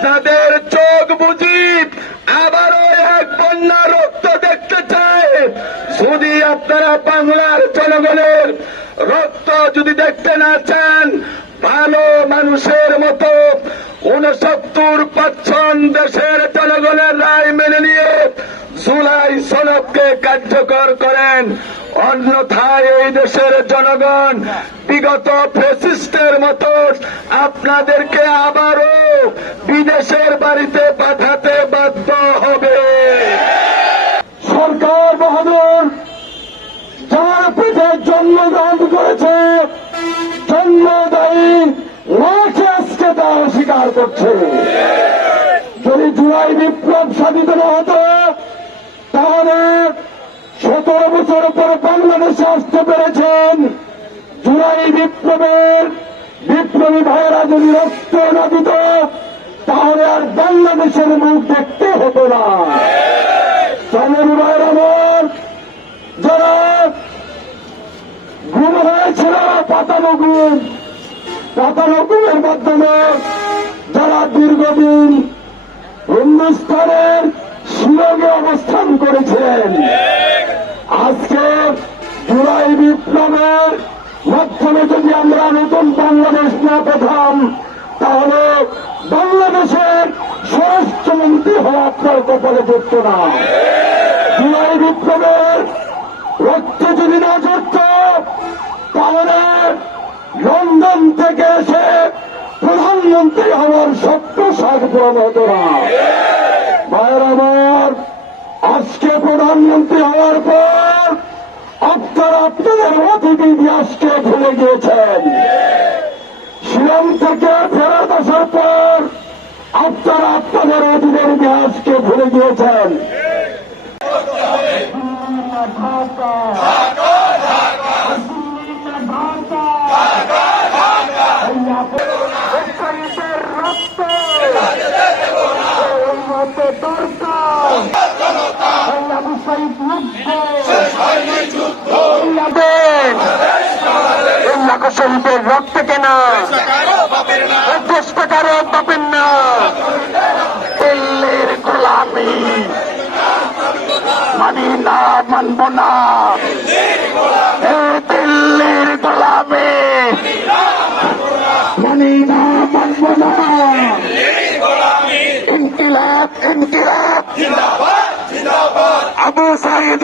আপনাদের চোখ বুঝি আবারও এক বন্যা রক্ত দেখতে চায়। যদি আপনারা বাংলার জনগণের রক্ত যদি দেখতে না চান, ভালো মানুষের মতো 69% দেশের জনগণের রায় মেনে নিয়ে জুলাই সনদকে কার্যকর করেন। অন্যথায় এই দেশের জনগণ বিগত ফ্যাসিস্টের মতো আপনাদেরকে আবারও বিদেশের বাড়িতে পাঠাতে বাধ্য হবে। সরকার বাহাদুর যার পিঠে জন্মগ্রহণ করেছে, জন্মদায়ী লাখে আজকে তা অস্বীকার করছে। যদি জুলাই বিপ্লব সাধিত না হতো, তাহলে 17 বছর পর বাংলাদেশে আসতে পেরেছেন। জুলাই বিপ্লবের বিপ্লবী ভাইয়েরা যদি রক্ত না দিত, তাহলে আর বাংলাদেশের মুখ দেখতে হতো না। চলেন ভাইয়ের আমার, যারা গুম হয়েছিল পাতানো গুমের মাধ্যমে যারা দীর্ঘদিন হিন্দুস্তানের শিলংয়ে অবস্থান করেছিলেন, আজকে জুলাই বিপ্লবের মাধ্যমে যদি আমরা নতুন বাংলাদেশ না পেতাম, তাহলে বাংলাদেশের স্বরাষ্ট্রমন্ত্রী হওয়া আপনার কপালে যুক্ত না। জুলাই বিপ্লবের রক্ত যদি না যুক্ত, তাহলে লন্ডন থেকে এসে প্রধানমন্ত্রী হওয়ার স্বপ্ন সাধ পূরণ হতো না। ভাইয়ের আমার, আজকে প্রধানমন্ত্রী হওয়ার পর আপনারা আপনাদের অতীত ইতিহাসকে ভুলে গিয়েছেন। শিলং থেকে ফেরত আসার পর আপনারা আপনাদের অতীতের ইতিহাসকে ভুলে গিয়েছেন। শহীদের রক্ত কেনা চেষ্টা কারো পাবেন না। দিল্লির গোলামি মানি না, মানব না। দিল্লির গোলামি মানি না, মানব না। ইনকিলাব ইনকিলাব আবু সাইদ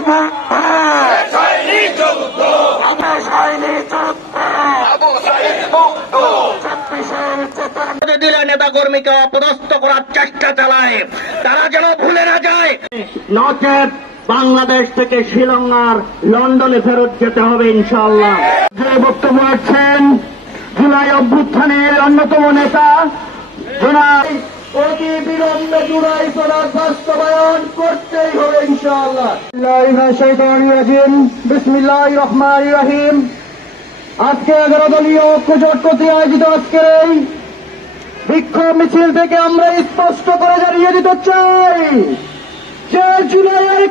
নেতা কর্মীকে অপদস্থ করার চেষ্টা চালায়, তারা যেন ভুলে না যায়। নচেত বাংলাদেশ থেকে শিলং আর লন্ডনে ফেরত যেতে হবে ইনশাআল্লাহ। যে বক্তব্য রাখছেন জুলাই অভ্যুত্থানের অন্যতম নেতা জনাব, অতি বিলম্বে জুলাই সনদ বাস্তবায়ন করতেই হবে ইনশাআল্লাহ। বিসমিল্লাহির রহমানির রহিম। আজকে 11 দলীয় ঐক্যজোট কর্তৃক আয়োজিত আজকের এই বিক্ষোভ মিছিল থেকে আমরা স্পষ্ট করে জানিয়ে দিতে চাই যে জুলাইয়ের